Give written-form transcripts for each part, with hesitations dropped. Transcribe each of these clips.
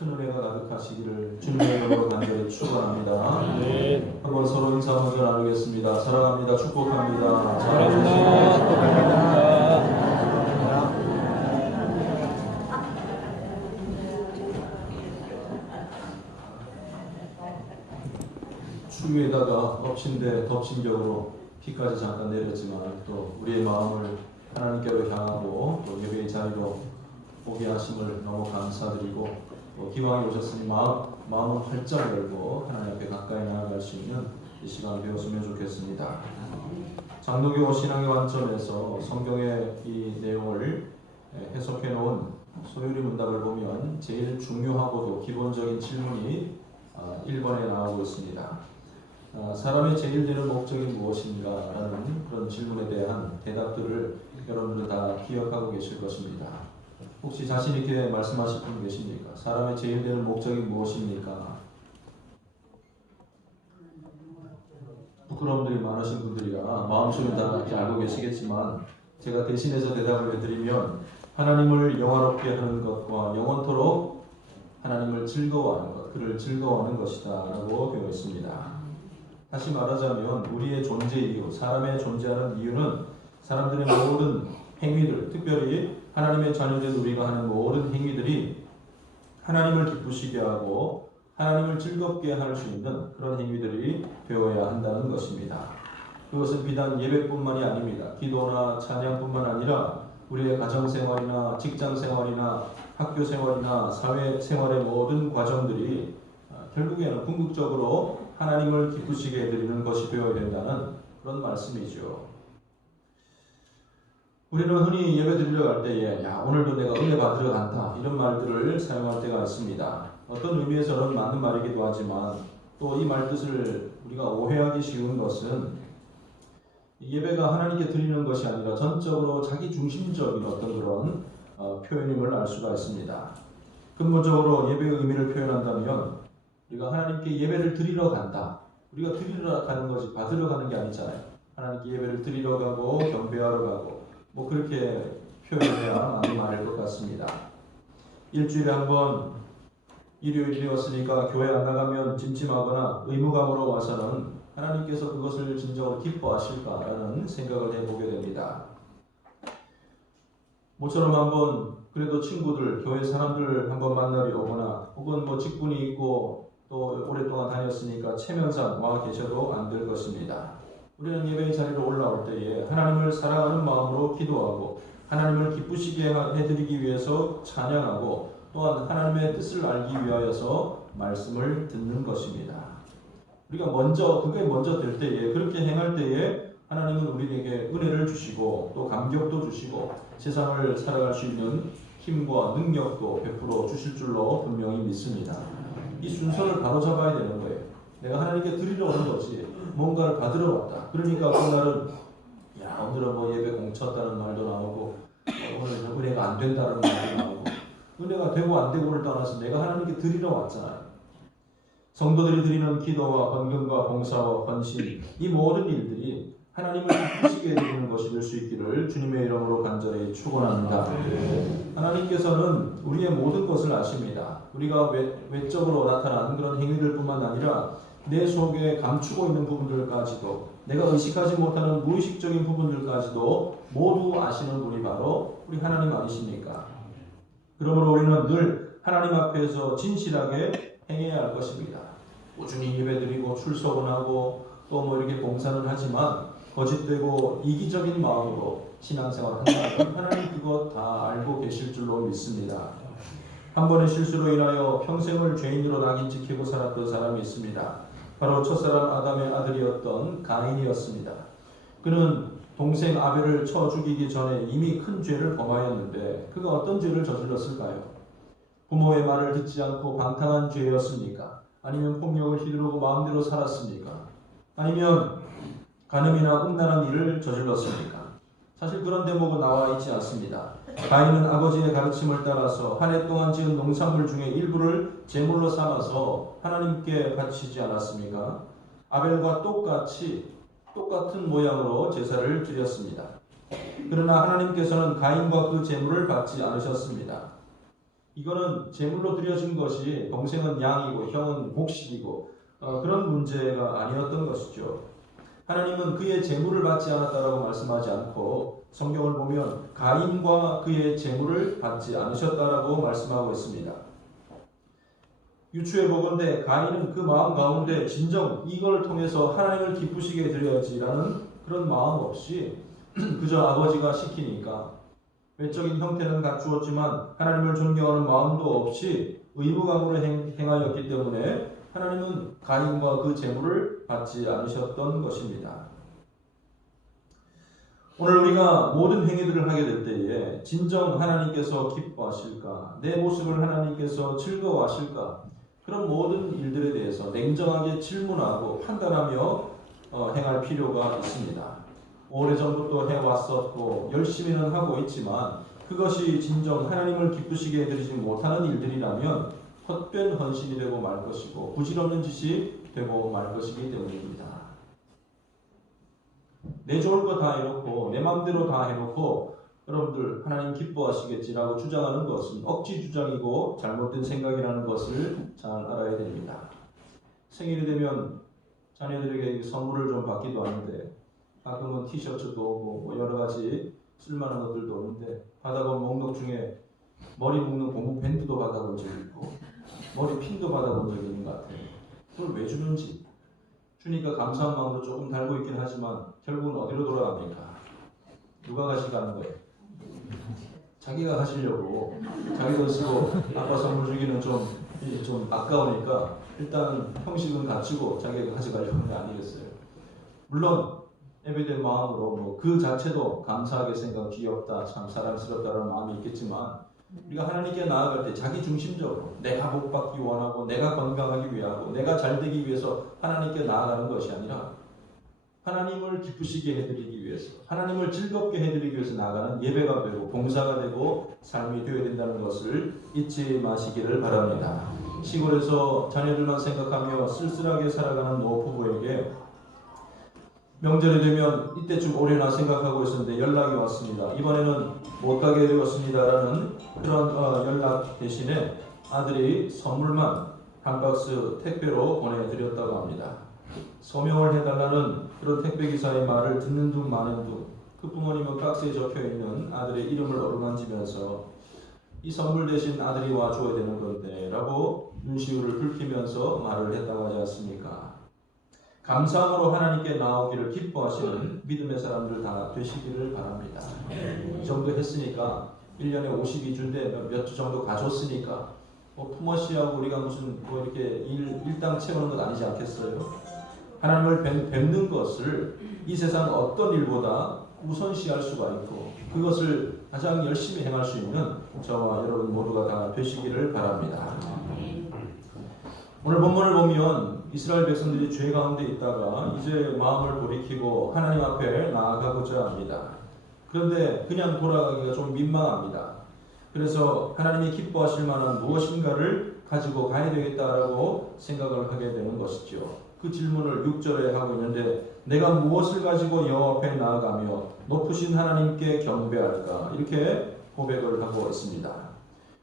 큰 은혜가 가득하시기를 주님의 이름으로 간절히 축원합니다. 한번 서로 인사 먼저 나누겠습니다. 사랑합니다. 축복합니다. 추위에다가 덮친 격으로 비까지 잠깐 내렸지만 또 우리의 마음을 하나님께로 향하고 또 예배의 자리로 오게 하심을 너무 감사드리고 또 기왕에 오셨으니 마음을 활짝 열고 하나님 앞에 가까이 나아갈 수 있는 이 시간을 배웠으면 좋겠습니다. 장로교 신앙의 관점에서 성경의 이 내용을 해석해 놓은 소요리 문답을 보면 제일 중요하고도 기본적인 질문이 1번에 나오고 있습니다. 사람의 제일 되는 목적이 무엇인가? 라는 그런 질문에 대한 대답들을 여러분들 다 기억하고 계실 것입니다. 혹시 자신 있게 말씀하실 분 계십니까? 사람의 제일 되는 목적이 무엇입니까? 부끄러움들이 많으신 분들이라 마음속에 다 이렇게 알고 계시겠지만 제가 대신해서 대답을 해드리면 하나님을 영화롭게 하는 것과 영원토록 하나님을 즐거워하는 것, 그를 즐거워하는 것이다 라고 되어 있습니다. 다시 말하자면 우리의 존재 이유, 사람의 존재하는 이유는 사람들의 모든 행위들, 특별히 하나님의 자녀된 우리가 하는 모든 행위들이 하나님을 기쁘시게 하고 하나님을 즐겁게 할 수 있는 그런 행위들이 되어야 한다는 것입니다. 그것은 비단 예배뿐만이 아닙니다. 기도나 찬양뿐만 아니라 우리의 가정생활이나 직장생활이나 학교생활이나 사회생활의 모든 과정들이 결국에는 궁극적으로 하나님을 기쁘시게 해드리는 것이 되어야 된다는 그런 말씀이죠. 우리는 흔히 예배 드리러 갈 때에 오늘도 내가 은혜 받으러 간다 이런 말들을 사용할 때가 있습니다. 어떤 의미에서는 맞는 말이기도 하지만 또 이 말 뜻을 우리가 오해하기 쉬운 것은 예배가 하나님께 드리는 것이 아니라 전적으로 자기 중심적인 어떤 그런 표현임을 알 수가 있습니다. 근본적으로 예배의 의미를 표현한다면 우리가 하나님께 예배를 드리러 간다. 우리가 드리러 가는 것이 받으러 가는 게 아니잖아요. 하나님께 예배를 드리러 가고 경배하러 가고 그렇게 표현해야 맞는 말일 것 같습니다. 일주일에 한 번 일요일이었으니까 교회 안 나가면 찜찜하거나 의무감으로 와서는 하나님께서 그것을 진정으로 기뻐하실까라는 생각을 해보게 됩니다. 모처럼 한번 그래도 친구들, 교회 사람들 한번 만나러 오거나 혹은 직분이 있고 또 오랫동안 다녔으니까 체면상 와 계셔도 안 될 것입니다. 우리는 예배의 자리로 올라올 때에 하나님을 사랑하는 마음으로 기도하고 하나님을 기쁘시게 해드리기 위해서 찬양하고 또한 하나님의 뜻을 알기 위하여서 말씀을 듣는 것입니다. 우리가 그게 먼저 될 때에 그렇게 행할 때에 하나님은 우리에게 은혜를 주시고 또 감격도 주시고 세상을 살아갈 수 있는 힘과 능력도 베풀어 주실 줄로 분명히 믿습니다. 이 순서를 바로잡아야 되는 거예요. 내가 하나님께 드리러 오는 거지 뭔가를 받으러 왔다. 그러니까 그날은 오늘은 예배 공쳤다는 말도 나오고 오늘 은혜가 안 된다는 말도 나오고 은혜가 되고 안 되고를 떠나서 내가 하나님께 드리러 왔잖아요. 성도들이 드리는 기도와 헌금과 봉사와 헌신 이 모든 일들이 하나님을 기쁘시게 해드리는 것이 될 수 있기를 주님의 이름으로 간절히 축원합니다. 하나님께서는 우리의 모든 것을 아십니다. 우리가 외적으로 나타나는 그런 행위들뿐만 아니라 내 속에 감추고 있는 부분들까지도 내가 의식하지 못하는 무의식적인 부분들까지도 모두 아시는 분이 바로 우리 하나님 아니십니까? 그러므로 우리는 늘 하나님 앞에서 진실하게 행해야 할 것입니다. 꾸준히 예배드리고 출석은 하고 또 이렇게 봉사는 하지만 거짓되고 이기적인 마음으로 신앙생활을 한다면 하나님 그거 다 알고 계실 줄로 믿습니다. 한 번의 실수로 인하여 평생을 죄인으로 낙인 찍히고 살았던 사람이 있습니다. 바로 첫사람 아담의 아들이었던 가인이었습니다. 그는 동생 아벨을 쳐 죽이기 전에 이미 큰 죄를 범하였는데 그가 어떤 죄를 저질렀을까요? 부모의 말을 듣지 않고 방탕한 죄였습니까? 아니면 폭력을 휘두르고 마음대로 살았습니까? 아니면 간음이나 음란한 일을 저질렀습니까? 사실 그런 대목은 나와 있지 않습니다. 가인은 아버지의 가르침을 따라서 한 해 동안 지은 농산물 중에 일부를 제물로 삼아서 하나님께 바치지 않았습니까? 아벨과 똑같은 모양으로 제사를 드렸습니다. 그러나 하나님께서는 가인과 그 제물을 받지 않으셨습니다. 이거는 제물로 드려진 것이 동생은 양이고 형은 곡식이고 그런 문제가 아니었던 것이죠. 하나님은 그의 제물을 받지 않았다라고 말씀하지 않고 성경을 보면 가인과 그의 제물을 받지 않으셨다라고 말씀하고 있습니다. 유추해 보건대 가인은 그 마음 가운데 진정 이걸 통해서 하나님을 기쁘시게 드려야지라는 그런 마음 없이 그저 아버지가 시키니까 외적인 형태는 갖추었지만 하나님을 존경하는 마음도 없이 의무감으로 행하였기 때문에 하나님은 가인과 그 제물을 받지 않으셨던 것입니다. 오늘 우리가 모든 행위들을 하게 될 때에 진정 하나님께서 기뻐하실까? 내 모습을 하나님께서 즐거워하실까? 그런 모든 일들에 대해서 냉정하게 질문하고 판단하며 행할 필요가 있습니다. 오래전부터 해왔었고 열심히는 하고 있지만 그것이 진정 하나님을 기쁘시게 해드리지 못하는 일들이라면 헛된 헌신이 되고 말 것이고 부질없는 짓이 되고 말 것이기 때문입니다. 내 좋을 거 다 해놓고 내 마음대로 다 해놓고 여러분들 하나님 기뻐하시겠지라고 주장하는 것은 억지 주장이고 잘못된 생각이라는 것을 잘 알아야 됩니다. 생일이 되면 자녀들에게 선물을 좀 받기도 하는데 가끔은 티셔츠도 오고 뭐 여러 가지 쓸만한 것들도 오는데 받아본 목록 중에 머리 묶는 고무 밴드도 받아본 적이 있고 머리 핀도 받아본 적이 있는 것 같아요. 그걸 왜 주는지 주니까 감사한 마음으로 조금 달고 있긴 하지만 결국은 어디로 돌아갑니까? 누가 가져가는 거예요? 자기가 가시려고 자기 돈 쓰고 아빠 선물 주기는 좀 아까우니까 일단 형식은 갖추고 자기가 가져가려고 하는 게 아니겠어요. 물론 예배된 마음으로 뭐 그 자체도 감사하게 생각, 귀엽다, 참 사랑스럽다는 마음이 있겠지만 우리가 하나님께 나아갈 때 자기 중심적으로 내가 복받기 원하고 내가 건강하기 위하고 내가 잘되기 위해서 하나님께 나아가는 것이 아니라 하나님을 기쁘시게 해드리기 위해서 하나님을 즐겁게 해드리기 위해서 나아가는 예배가 되고 봉사가 되고 삶이 되어야 된다는 것을 잊지 마시기를 바랍니다. 시골에서 자녀들만 생각하며 쓸쓸하게 살아가는 노부부에게 명절이 되면 이때쯤 올해나 생각하고 있었는데 연락이 왔습니다. 이번에는 못 가게 되었습니다라는 그런 연락 대신에 아들이 선물만 한 박스 택배로 보내드렸다고 합니다. 서명을 해달라는 그런 택배기사의 말을 듣는 둥 마는 둥 그 부모님은 박스에 적혀있는 아들의 이름을 어루만지면서 이 선물 대신 아들이 와줘야 되는 건데 라고 눈시울을 붉히면서 말을 했다고 하지 않습니까? 감사함으로 하나님께 나오기를 기뻐하시는 믿음의 사람들 다 되시기를 바랍니다. 이 정도 했으니까 1년에 52주인데 몇 주 정도 가졌으니까 품어시하고 우리가 무슨 이렇게 일당 채우는 것 아니지 않겠어요? 하나님을 뵙는 것을 이 세상 어떤 일보다 우선시할 수가 있고 그것을 가장 열심히 행할 수 있는 저와 여러분 모두가 다 되시기를 바랍니다. 오늘 본문을 보면 이스라엘 백성들이 죄 가운데 있다가 이제 마음을 돌이키고 하나님 앞에 나아가고자 합니다. 그런데 그냥 돌아가기가 좀 민망합니다. 그래서 하나님이 기뻐하실 만한 무엇인가를 가지고 가야 되겠다라고 생각을 하게 되는 것이죠. 그 질문을 6절에 하고 있는데 내가 무엇을 가지고 여호와 앞에 나아가며 높으신 하나님께 경배할까 이렇게 고백을 하고 있습니다.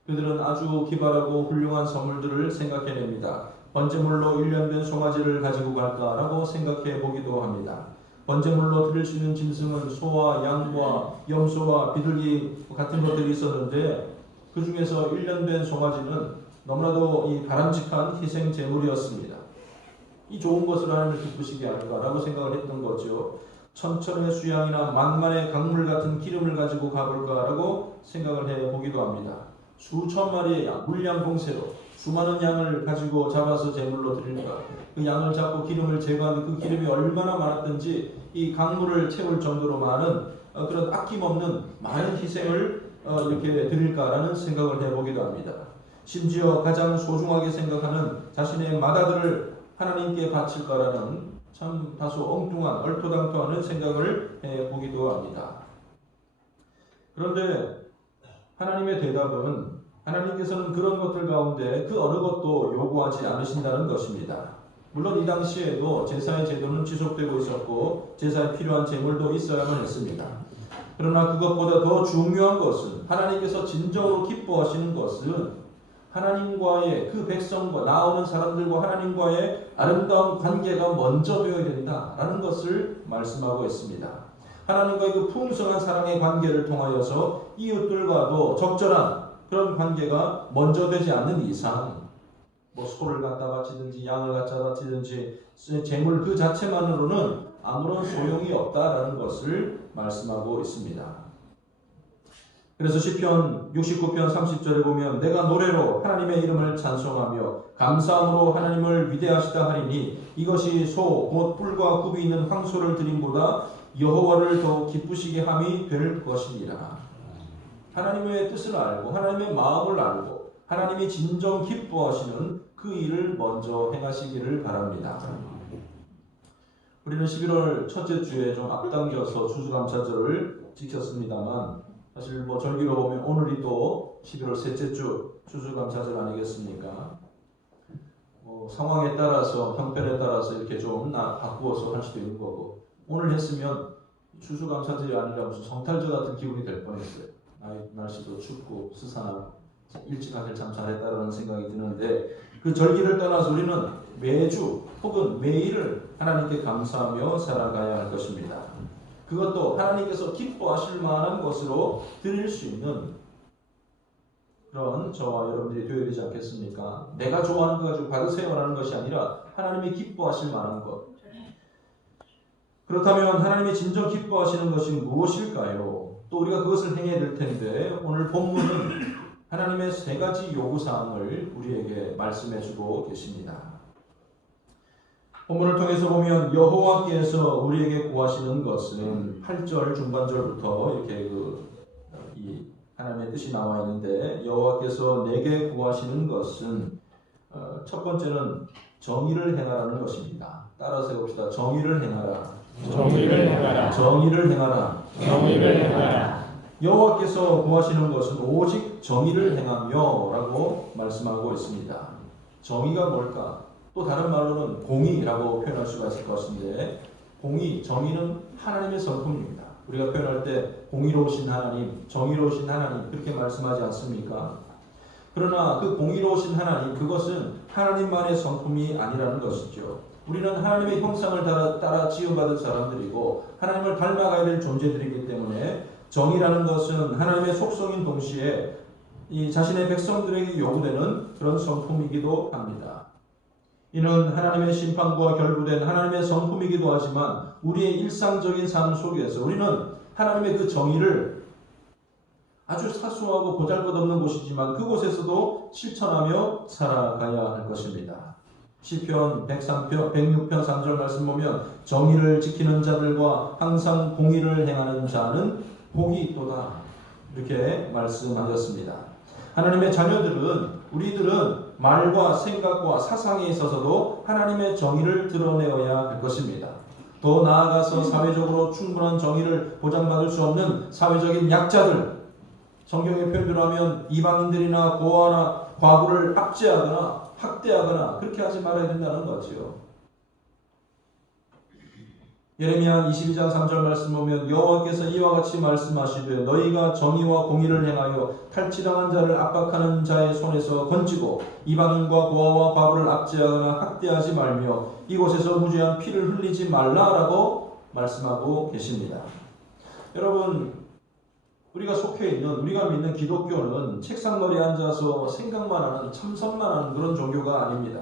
그들은 아주 기발하고 훌륭한 선물들을 생각해냅니다. 번제물로 1년 된 송아지를 가지고 갈까라고 생각해 보기도 합니다. 번제물로 드릴 수 있는 짐승은 소와 양과 염소와 비둘기 같은 것들이 있었는데 그 중에서 1년 된 송아지는 너무나도 이 바람직한 희생 제물이었습니다. 이 좋은 것을 하나님을 기쁘시게 할까라고 생각을 했던 거죠. 천천의 수양이나 만만의 강물 같은 기름을 가지고 가볼까라고 생각을 해 보기도 합니다. 수천 마리의 물량 봉쇄로 수많은 양을 가지고 잡아서 제물로 드릴까? 그 양을 잡고 기름을 제거하는 그 기름이 얼마나 많았든지 이 강물을 채울 정도로 많은 그런 아낌없는 많은 희생을 이렇게 드릴까라는 생각을 해보기도 합니다. 심지어 가장 소중하게 생각하는 자신의 맏아들을 하나님께 바칠까라는 참 다소 엉뚱한 얼토당토하는 생각을 해보기도 합니다. 그런데 하나님의 대답은 하나님께서는 그런 것들 가운데 그 어느 것도 요구하지 않으신다는 것입니다. 물론 이 당시에도 제사의 제도는 지속되고 있었고 제사에 필요한 제물도 있어야만 했습니다. 그러나 그것보다 더 중요한 것은 하나님께서 진정으로 기뻐하시는 것은 하나님과의 그 백성과 나오는 사람들과 하나님과의 아름다운 관계가 먼저 되어야 된다라는 것을 말씀하고 있습니다. 하나님과의 그 풍성한 사랑의 관계를 통하여서 이웃들과도 적절한 그런 관계가 먼저 되지 않는 이상 뭐 소를 갖다 바치든지 양을 갖다 바치든지 재물 그 자체만으로는 아무런 소용이 없다라는 것을 말씀하고 있습니다. 그래서 시편 69편 30절에 보면 내가 노래로 하나님의 이름을 찬송하며 감사함으로 하나님을 위대하시다 하리니 이것이 소 곧 뿔과 굽이 있는 황소를 드림보다 여호와를 더욱 기쁘시게 함이 될 것이니라. 하나님의 뜻을 알고 하나님의 마음을 알고 하나님이 진정 기뻐하시는 그 일을 먼저 행하시기를 바랍니다. 우리는 11월 첫째 주에 좀 앞당겨서 추수감사절을 지켰습니다만 사실 뭐 절기로 보면 오늘이 또 11월 셋째 주 추수감사절 아니겠습니까? 상황에 따라서 형편에 따라서 이렇게 좀 바꾸어서 할 수도 있는 거고 오늘 했으면 추수감사절이 아니라 무슨 성탈절 같은 기분이 될 뻔했어요. 날씨도 춥고 스산하고 일찍 하길 참 잘했다라는 생각이 드는데 그 절기를 떠나서 우리는 매주 혹은 매일을 하나님께 감사하며 살아가야 할 것입니다. 그것도 하나님께서 기뻐하실 만한 것으로 드릴 수 있는 그런 저와 여러분들이 되어야 되지 않겠습니까? 내가 좋아하는 거 가지고 받으세요라는 것이 아니라 하나님이 기뻐하실 만한 것. 그렇다면 하나님이 진정 기뻐하시는 것이 무엇일까요? 또 우리가 그것을 행해야 될 텐데 오늘 본문은 하나님의 세 가지 요구사항을 우리에게 말씀해 주고 계십니다. 본문을 통해서 보면 여호와께서 우리에게 구하시는 것은 8절 중반절부터 이렇게 이 하나님의 뜻이 나와 있는데 여호와께서 내게 구하시는 것은 첫 번째는 정의를 행하라는 것입니다. 따라서 해봅시다. 정의를 행하라. 정의를 행하라. 정의를 행하라. 정의를 행하라. 여호와께서 구하시는 것은 오직 정의를 행하며라고 말씀하고 있습니다. 정의가 뭘까? 또 다른 말로는 공의라고 표현할 수가 있을 것인데 공의, 정의는 하나님의 성품입니다. 우리가 표현할 때 공의로우신 하나님, 정의로우신 하나님 그렇게 말씀하지 않습니까? 그러나 그 공의로우신 하나님 그것은 하나님만의 성품이 아니라는 것이죠. 우리는 하나님의 형상을 따라 지음받은 사람들이고 하나님을 닮아가야 될 존재들이기 때문에 정의라는 것은 하나님의 속성인 동시에 이 자신의 백성들에게 요구되는 그런 성품이기도 합니다. 이는 하나님의 심판과 결부된 하나님의 성품이기도 하지만 우리의 일상적인 삶 속에서 우리는 하나님의 그 정의를 아주 사소하고 보잘것없는 곳이지만 그곳에서도 실천하며 살아가야 할 것입니다. 시편 106편 3절 말씀 보면 정의를 지키는 자들과 항상 공의를 행하는 자는 복이 있도다 이렇게 말씀하셨습니다. 하나님의 자녀들은 우리들은 말과 생각과 사상에 있어서도 하나님의 정의를 드러내어야 할 것입니다. 더 나아가서 사회적으로 충분한 정의를 보장받을 수 없는 사회적인 약자들 성경의 표현대로 하면 이방인들이나 고아나 과부를 압제하거나 학대하거나 그렇게 하지 말아야 된다는 거지요. 예레미야 22장 3절 말씀 보면 여호와께서 이와 같이 말씀하시되 너희가 정의와 공의를 행하여 탈취당한 자를 압박하는 자의 손에서 건지고 이방인과 고아와 과부를 압제하거나 학대하지 말며 이곳에서 무죄한 피를 흘리지 말라라고 말씀하고 계십니다. 여러분 우리가 속해 있는 우리가 믿는 기독교는 책상머리에 앉아서 생각만 하는 참선만 하는 그런 종교가 아닙니다.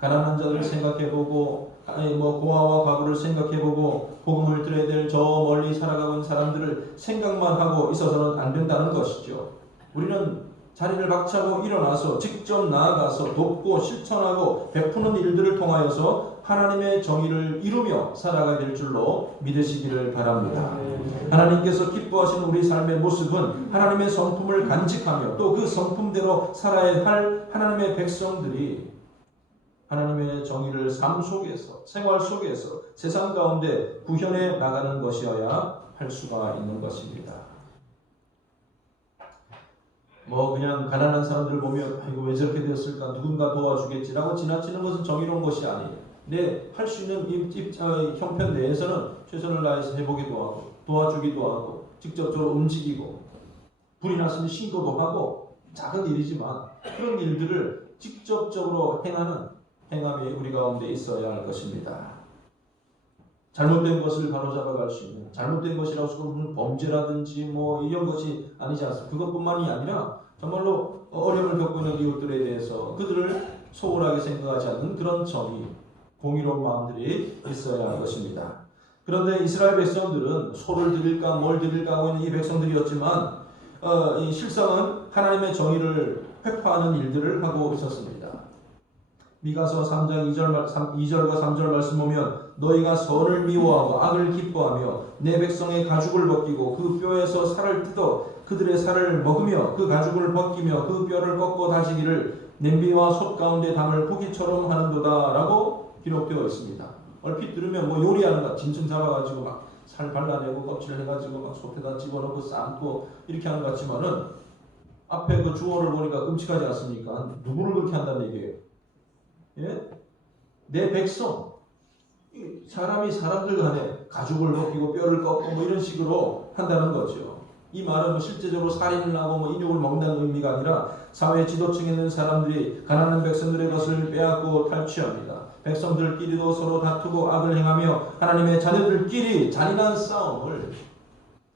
가난한 자들을 생각해보고 고아와 과부를 생각해보고 복음을 들어야 될 저 멀리 살아가고 있는 사람들을 생각만 하고 있어서는 안 된다는 것이죠. 우리는 자리를 박차고 일어나서 직접 나아가서 돕고 실천하고 베푸는 일들을 통하여서 하나님의 정의를 이루며 살아가야 될 줄로 믿으시기를 바랍니다. 하나님께서 기뻐하시는 우리 삶의 모습은 하나님의 성품을 간직하며 또 그 성품대로 살아야 할 하나님의 백성들이 하나님의 정의를 삶 속에서 생활 속에서 세상 가운데 구현해 나가는 것이어야 할 수가 있는 것입니다. 그냥 가난한 사람들 보면 이거 왜 저렇게 되었을까 누군가 도와주겠지라고 지나치는 것은 정의로운 것이 아니에요. 할 수 있는 형편 내에서는 최선을 다해서 해보기도 하고 도와주기도 하고 직접적으로 움직이고 불이 났으면 신고도 하고 작은 일이지만 그런 일들을 직접적으로 행하는 행함이 우리 가운데 있어야 할 것입니다. 잘못된 것을 바로잡아갈 수 있는, 잘못된 것이라고 해서 무슨 범죄라든지 뭐 이런 것이 아니지 않습니까? 그것뿐만이 아니라 정말로 어려움을 겪고 있는 이웃들에 대해서 그들을 소홀하게 생각하지 않는 그런 정의, 공의로운 마음들이 있어야 할 것입니다. 그런데 이스라엘 백성들은 소를 드릴까 뭘 드릴까 하고 있는 이 백성들이었지만 이 실상은 하나님의 정의를 회파하는 일들을 하고 있었습니다. 미가서 3장 2절과 3절 말씀 보면 너희가 선을 미워하고 악을 기뻐하며 내 백성의 가죽을 벗기고 그 뼈에서 살을 뜯어 그들의 살을 먹으며 그 가죽을 벗기며 그 뼈를 꺾어 다지기를 냄비와 솥 가운데 담을 고기처럼 하는도다 라고 기록되어 있습니다. 얼핏 들으면 뭐 요리하는 것, 짐승 잡아가지고 막 살 발라내고 껍질 해가지고 막 솥에다 집어넣고 삶고 이렇게 하는 것 같지만은 앞에 그 주어를 보니까 끔찍하지 않습니까? 누구를 그렇게 한다는 얘기예요? 예? 내 백성, 사람이 사람들 간에 가죽을 벗기고 뼈를 꺾고 뭐 이런 식으로 한다는 거죠. 이 말은 뭐 실제적으로 살인을 하고 뭐 인육을 먹는다는 의미가 아니라 사회 지도층에 있는 사람들이 가난한 백성들의 것을 빼앗고 탈취합니다. 백성들끼리도 서로 다투고 악을 행하며 하나님의 자녀들끼리 잔인한 싸움을,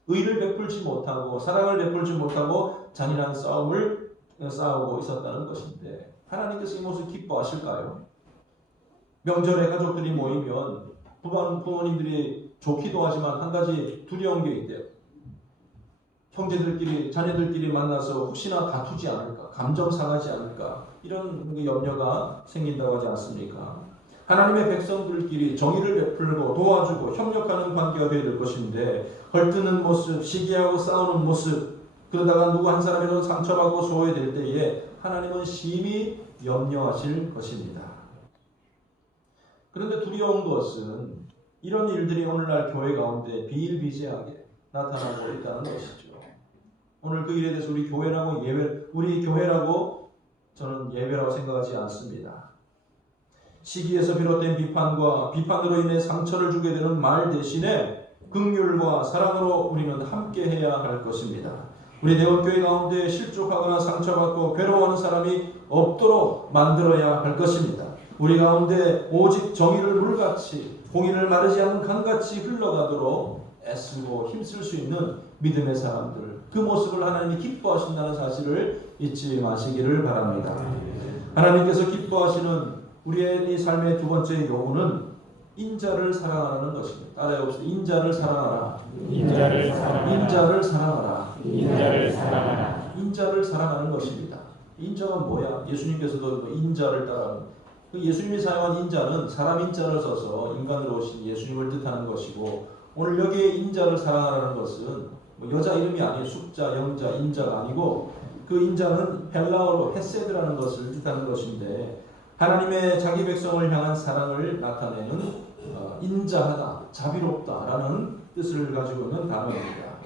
의를 베풀지 못하고 사랑을 베풀지 못하고 잔인한 싸움을 싸우고 있었다는 것인데 하나님께서 이 모습을 기뻐하실까요? 명절에 가족들이 모이면 부모님들이 좋기도 하지만 한 가지 두려운 게 있대요. 형제들끼리, 자녀들끼리 만나서 혹시나 다투지 않을까, 감정 상하지 않을까, 이런 염려가 생긴다고 하지 않습니까? 하나님의 백성들끼리 정의를 베풀고 도와주고 협력하는 관계가 되어야 될 것인데 헐뜯는 모습, 시기하고 싸우는 모습, 그러다가 누구 한 사람이라도 상처받고 소외될 때에 하나님은 심히 염려하실 것입니다. 그런데 두려운 것은 이런 일들이 오늘날 교회 가운데 비일비재하게 나타나고 있다는 것이죠. 오늘 그 일에 대해서 우리 교회라고 저는 예배라고 생각하지 않습니다. 시기에서 비롯된 비판과 비판으로 인해 상처를 주게 되는 말 대신에 긍휼과 사랑으로 우리는 함께해야 할 것입니다. 우리 대원교회 가운데 실족하거나 상처받고 괴로워하는 사람이 없도록 만들어야 할 것입니다. 우리 가운데 오직 정의를 물같이 공의를 마르지 않는 강같이 흘러가도록 애쓰고 힘쓸 수 있는 믿음의 사람들, 그 모습을 하나님이 기뻐하신다는 사실을 잊지 마시기를 바랍니다. 하나님께서 기뻐하시는 우리의 이 삶의 두 번째 요구는 인자를 사랑하라는 것입니다. 따라해봅시다. 인자를 사랑하라. 인자를 사랑하라. 인자를 사랑하라. 인자를 사랑하라. 인자를 사랑하는 것입니다. 인자가 뭐야? 예수님께서도 인자를 따라 그 예수님이 사용한 인자는 사람 인자를 써서 인간으로 오신 예수님을 뜻하는 것이고 오늘 여기에 인자를 사랑하라는 것은 뭐 여자 이름이 아니에요. 숫자, 영자, 인자가 아니고 그 인자는 헬라어로 헤세드라는 것을 뜻하는 것인데 하나님의 자기 백성을 향한 사랑을 나타내는 인자하다, 자비롭다라는 뜻을 가지고 있는 단어입니다.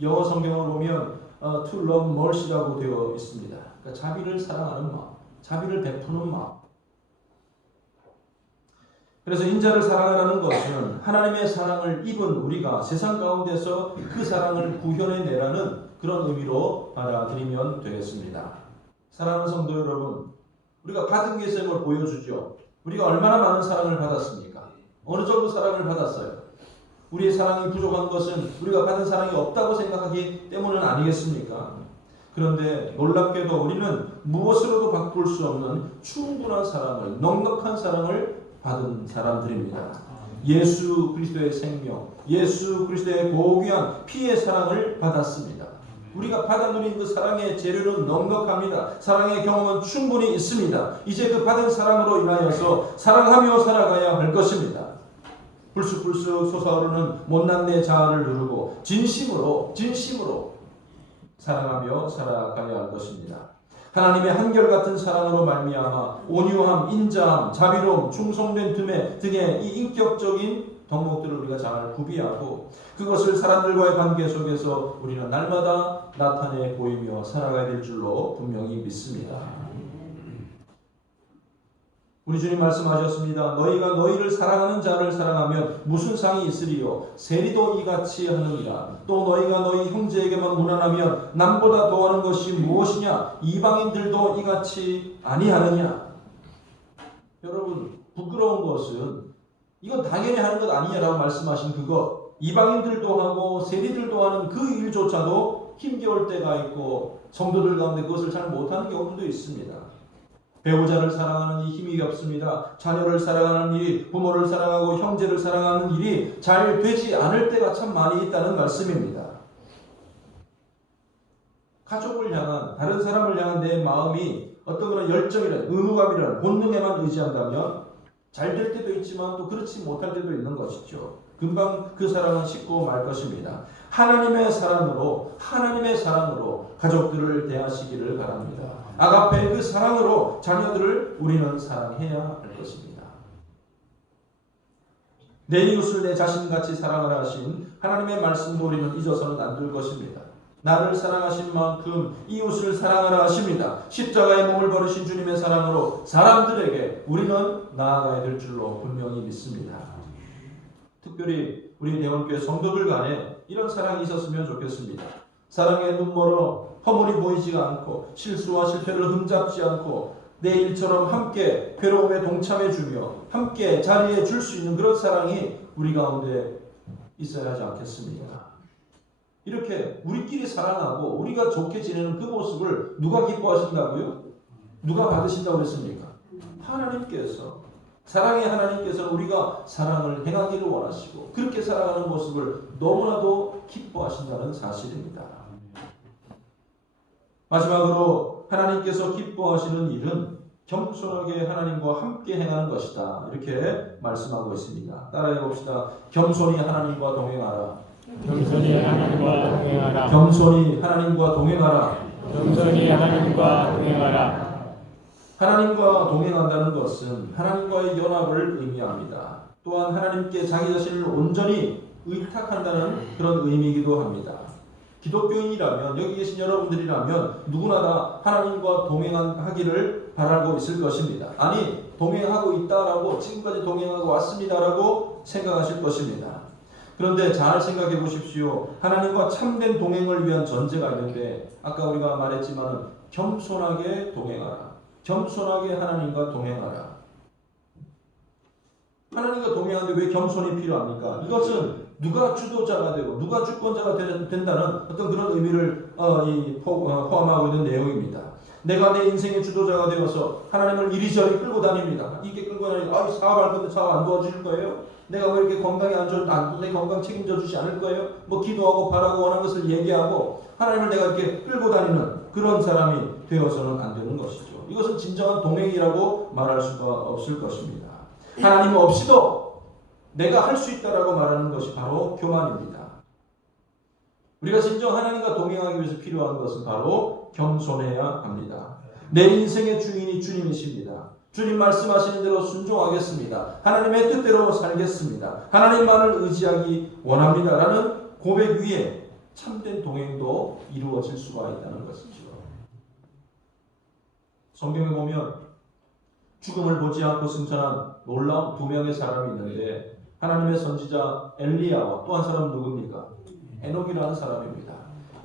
영어 성경을 보면 to love mercy라고 되어 있습니다. 그러니까 자비를 사랑하는 마음, 자비를 베푸는 마음. 그래서 인자를 사랑하라는 것은 하나님의 사랑을 입은 우리가 세상 가운데서 그 사랑을 구현해내라는 그런 의미로 받아들이면 되겠습니다. 사랑하는 성도 여러분, 우리가 받은 게 있음을 보여주죠. 우리가 얼마나 많은 사랑을 받았습니까? 어느 정도 사랑을 받았어요? 우리의 사랑이 부족한 것은 우리가 받은 사랑이 없다고 생각하기 때문은 아니겠습니까? 그런데 놀랍게도 우리는 무엇으로도 바꿀 수 없는 충분한 사랑을, 넉넉한 사랑을 받은 사람들입니다. 예수 그리스도의 생명, 예수 그리스도의 고귀한 피의 사랑을 받았습니다. 우리가 받아 누린 그 사랑의 재료는 넉넉합니다. 사랑의 경험은 충분히 있습니다. 이제 그 받은 사랑으로 인하여서 사랑하며 살아가야 할 것입니다. 불쑥불쑥 솟아오르는 못난 내 자아를 누르고 진심으로 사랑하며 살아가야 할 것입니다. 하나님의 한결같은 사랑으로 말미암아 온유함, 인자함, 자비로움, 충성된 등의 이 인격적인 덕목들을 우리가 잘 구비하고 그것을 사람들과의 관계 속에서 우리는 날마다 나타내 보이며 살아가야 될 줄로 분명히 믿습니다. 우리 주님 말씀하셨습니다. 너희가 너희를 사랑하는 자를 사랑하면 무슨 상이 있으리요? 세리도 이같이 하느니라. 또 너희가 너희 형제에게만 무난하면 남보다 더하는 것이 무엇이냐? 이방인들도 이같이 아니하느냐? 여러분, 부끄러운 것은 이건 당연히 하는 것 아니냐라고 말씀하신 그것, 이방인들도 하고 세리들도 하는 그 일조차도 힘겨울 때가 있고 성도들 가운데 그것을 잘 못하는 경우도 있습니다. 배우자를 사랑하는 이 힘이 없습니다. 자녀를 사랑하는 일이, 부모를 사랑하고 형제를 사랑하는 일이 잘 되지 않을 때가 참 많이 있다는 말씀입니다. 가족을 향한, 다른 사람을 향한 내 마음이 어떤 그런 열정이란, 의무감이란 본능에만 의지한다면 잘 될 때도 있지만 또 그렇지 못할 때도 있는 것이죠. 금방 그 사랑은 식고 말 것입니다. 하나님의 사랑으로 가족들을 대하시기를 바랍니다. 아가페의 그 사랑으로 자녀들을 우리는 사랑해야 할 것입니다. 내 이웃을 내 자신같이 사랑하라 하신 하나님의 말씀도 우리는 잊어서는 안 될 것입니다. 나를 사랑하신 만큼 이웃을 사랑하라 하십니다. 십자가의 몸을 버리신 주님의 사랑으로 사람들에게 우리는 나아가야 될 줄로 분명히 믿습니다. 특별히 우리 대원교회 성도들 간에 이런 사랑이 있었으면 좋겠습니다. 사랑의 눈멀어 허물이 보이지가 않고 실수와 실패를 흠잡지 않고 내 일처럼 함께 괴로움에 동참해주며 함께 자리에 줄 수 있는 그런 사랑이 우리 가운데 있어야 하지 않겠습니까? 이렇게 우리끼리 사랑하고 우리가 좋게 지내는 그 모습을 누가 기뻐하신다고요? 누가 받으신다고 그랬습니까? 하나님께서. 사랑의 하나님께서는 우리가 사랑을 행하기를 원하시고 그렇게 살아가는 모습을 너무나도 기뻐하신다는 사실입니다. 마지막으로 하나님께서 기뻐하시는 일은 겸손하게 하나님과 함께 행하는 것이다. 이렇게 말씀하고 있습니다. 따라해 봅시다. 겸손히 하나님과 동행하라. 겸손히 하나님과 동행하라. 겸손히 하나님과 동행하라. 겸손히 하나님과 동행하라. 하나님과 동행한다는 것은 하나님과의 연합을 의미합니다. 또한 하나님께 자기 자신을 온전히 의탁한다는 그런 의미이기도 합니다. 기독교인이라면, 여기 계신 여러분들이라면 누구나 다 하나님과 동행하기를 바라고 있을 것입니다. 아니, 동행하고 있다라고, 지금까지 동행하고 왔습니다라고 생각하실 것입니다. 그런데 잘 생각해 보십시오. 하나님과 참된 동행을 위한 전제가 있는데 아까 우리가 말했지만 겸손하게 동행하라. 겸손하게 하나님과 동행하라. 하나님과 동행하는데 왜 겸손이 필요합니까? 이것은 누가 주도자가 되고 누가 주권자가 된다는 어떤 그런 의미를 포함하고 있는 내용입니다. 내가 내 인생의 주도자가 되어서 하나님을 이리저리 끌고 다닙니다. 이게 끌고 다니고 사업할 건데 사업 안 도와주실 거예요? 내가 왜 이렇게 건강이 안 좋은데 내 건강 책임져 주지 않을 거예요? 뭐 기도하고 바라고 원하는 것을 얘기하고 하나님을 내가 이렇게 끌고 다니는 그런 사람이 되어서는 안 되는 것이죠. 이것은 진정한 동행이라고 말할 수가 없을 것입니다. 하나님 없이도 내가 할 수 있다라고 말하는 것이 바로 교만입니다. 우리가 진정 하나님과 동행하기 위해서 필요한 것은 바로 겸손해야 합니다. 내 인생의 주인이 주님이십니다. 주님 말씀하시는 대로 순종하겠습니다. 하나님의 뜻대로 살겠습니다. 하나님만을 의지하기 원합니다. 라는 고백 위에 참된 동행도 이루어질 수가 있다는 것이죠. 성경에 보면 죽음을 보지 않고 승천한 놀라운 두 명의 사람이 있는데 하나님의 선지자 엘리야와 또 한 사람은 누굽니까? 에녹이라는 사람입니다.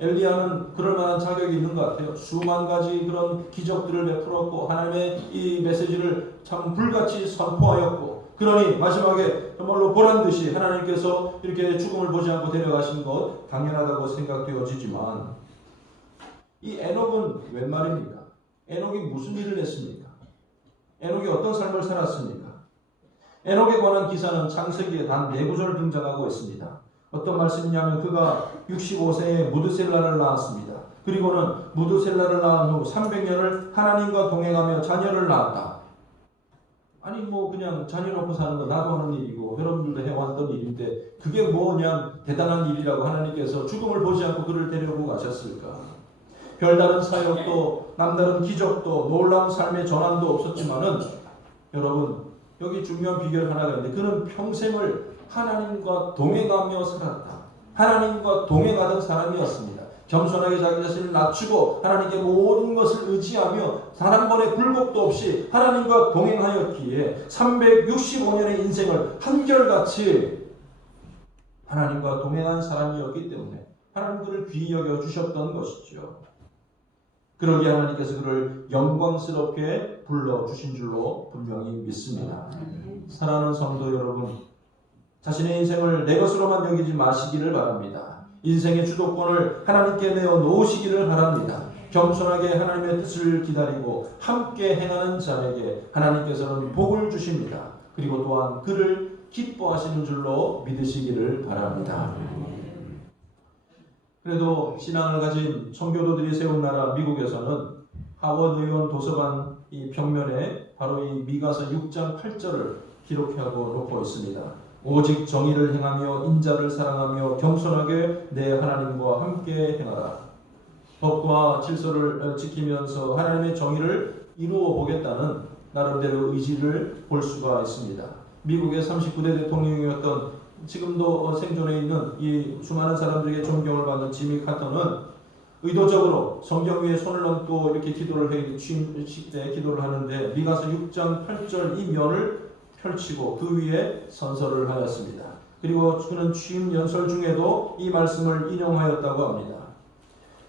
엘리야는 그럴 만한 자격이 있는 것 같아요. 수만 가지 그런 기적들을 베풀었고 하나님의 이 메시지를 참 불같이 선포하였고 그러니 마지막에 정말로 보란듯이 하나님께서 이렇게 죽음을 보지 않고 데려가신 것 당연하다고 생각되어지지만 이 에녹은 웬 말입니까? 에녹이 무슨 일을 했습니까? 에녹이 어떤 삶을 살았습니까? 에녹에 관한 기사는 창세기에 단 4구절 등장하고 있습니다. 어떤 말씀이냐면 그가 65세에 무드셀라를 낳았습니다. 그리고는 무드셀라를 낳은 후 300년을 하나님과 동행하며 자녀를 낳았다. 아니 뭐 그냥 자녀 놓고 사는 거 나도 하는 일이고 여러분들도 해왔던 일인데 그게 뭐냐 대단한 일이라고 하나님께서 죽음을 보지 않고 그를 데려오고 가셨을까? 별다른 사역도 남다른 기적도 놀라운 삶의 전환도 없었지만은 여러분 여기 중요한 비결 하나가 있는데 그는 평생을 하나님과 동행하며 살았다. 하나님과 동행하던 사람이었습니다. 겸손하게 자기 자신을 낮추고 하나님께 모든 것을 의지하며 단 한 번의 굴곡도 없이 하나님과 동행하였기에 365년의 인생을 한결같이 하나님과 동행한 사람이었기 때문에 하나님 그를 귀히 여겨 주셨던 것이죠. 그러기에 하나님께서 그를 영광스럽게 불러주신 줄로 분명히 믿습니다. 사랑하는 성도 여러분, 자신의 인생을 내 것으로만 여기지 마시기를 바랍니다. 인생의 주도권을 하나님께 내어 놓으시기를 바랍니다. 겸손하게 하나님의 뜻을 기다리고 함께 행하는 자에게 하나님께서는 복을 주십니다. 그리고 또한 그를 기뻐하시는 줄로 믿으시기를 바랍니다. 그래도 신앙을 가진 청교도들이 세운 나라 미국에서는 하워드 의원 도서관 이 벽면에 바로 이 미가서 6장 8절을 기록하고 놓고 있습니다. 오직 정의를 행하며 인자를 사랑하며 겸손하게 내 하나님과 함께 행하라. 법과 질서를 지키면서 하나님의 정의를 이루어 보겠다는 나름대로 의지를 볼 수가 있습니다. 미국의 39대 대통령이었던 지금도 생존해 있는 이 수많은 사람들에게 존경을 받는 지미 카터는 의도적으로 성경 위에 손을 얹고 이렇게 기도를 해 취임식 때 기도를 하는데 미가서 6장 8절 이 면을 펼치고 그 위에 선서를 하였습니다. 그리고 그는 취임 연설 중에도 이 말씀을 인용하였다고 합니다.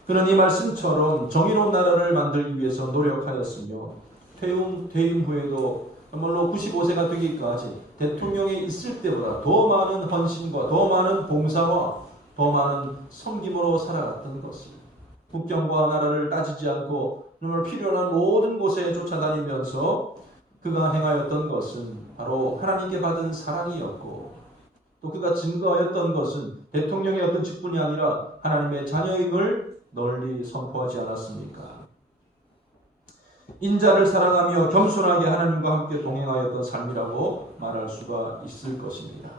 그는 이 말씀처럼 정의로운 나라를 만들기 위해서 노력하였으며 퇴임 후에도 정말로 95세가 되기까지 대통령에 있을 때보다 더 많은 헌신과 더 많은 봉사와 더 많은 섬김으로 살아갔던 것을 국경과 나라를 따지지 않고 정말 필요한 모든 곳에 쫓아다니면서 그가 행하였던 것은 바로 하나님께 받은 사랑이었고 또 그가 증거하였던 것은 대통령의 어떤 직분이 아니라 하나님의 자녀임을 널리 선포하지 않았습니까? 인자를 사랑하며 겸손하게 하나님과 함께 동행하였던 삶이라고 말할 수가 있을 것입니다.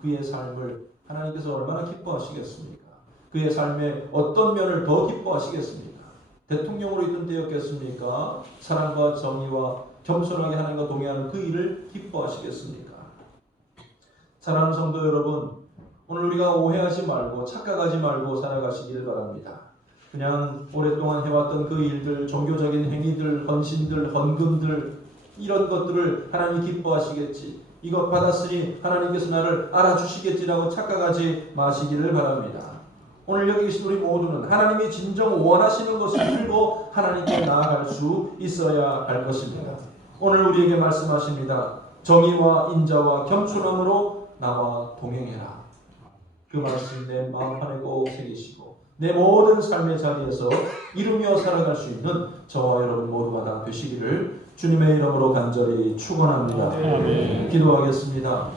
그의 삶을 하나님께서 얼마나 기뻐하시겠습니까? 그의 삶의 어떤 면을 더 기뻐하시겠습니까? 대통령으로 있던 때였겠습니까? 사랑과 정의와 겸손하게 하나님과 동행하는 그 일을 기뻐하시겠습니까? 사랑하는 성도 여러분, 오늘 우리가 오해하지 말고 착각하지 말고 살아가시길 바랍니다. 그냥 오랫동안 해왔던 그 일들, 종교적인 행위들, 헌신들, 헌금들 이런 것들을 하나님이 기뻐하시겠지. 이것 받았으니 하나님께서 나를 알아주시겠지라고 착각하지 마시기를 바랍니다. 오늘 여기 계신 우리 모두는 하나님이 진정 원하시는 것을 들고 하나님께 나아갈 수 있어야 할 것입니다. 오늘 우리에게 말씀하십니다. 정의와 인자와 겸손함으로 나와 동행해라. 그 말씀 내 마음판에 꼭 새기시고 내 모든 삶의 자리에서 이루며 살아갈 수 있는 저와 여러분 모두가 다 되시기를 주님의 이름으로 간절히 축원합니다. 아멘. 기도하겠습니다.